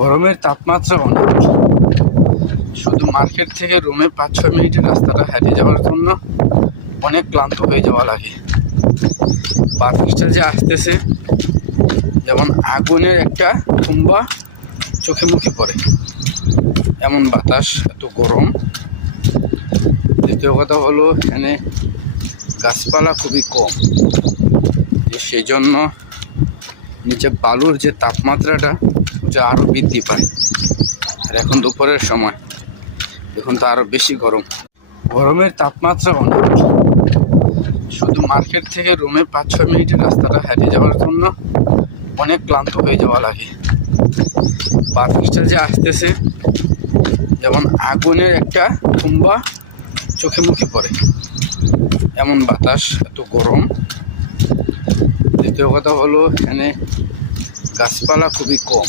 গরমের তাপমাত্রা অনেক। শুধু মার্কেট থেকে রুমে 5-6 মিনিটের রাস্তাটা হেঁটে যাওয়ার জন্য অনেক ক্লান্ত হয়ে যাওয়া লাগে। বাতাসটা যে আসতেছে যেমন আগুনের একটা কুম্বা চোখে মুখে পড়ে, এমন বাতাস, এত গরম। দ্বিতীয় কথা হলো এখানে গাছপালা খুবই কম, সেই জন্য নিচে বালুর যে তাপমাত্রাটা যে আরও বৃদ্ধি পায়। আর এখন দুপুরের সময়, এখন তো আরও বেশি গরম। গরমের তাপমাত্রা অনেক। শুধু মার্কেট থেকে রুমে 5-6 মিনিটের রাস্তাটা হেঁটে যাওয়ার জন্য অনেক ক্লান্ত হয়ে যাওয়া লাগে। বাতাসটা যে আসতেছে যেমন আগুনের একটা কুম্বা চোখে মুখে পড়ে, এমন বাতাস, এত গরম। দ্বিতীয় কথা হলো এখানে গাছপালা খুবই কম।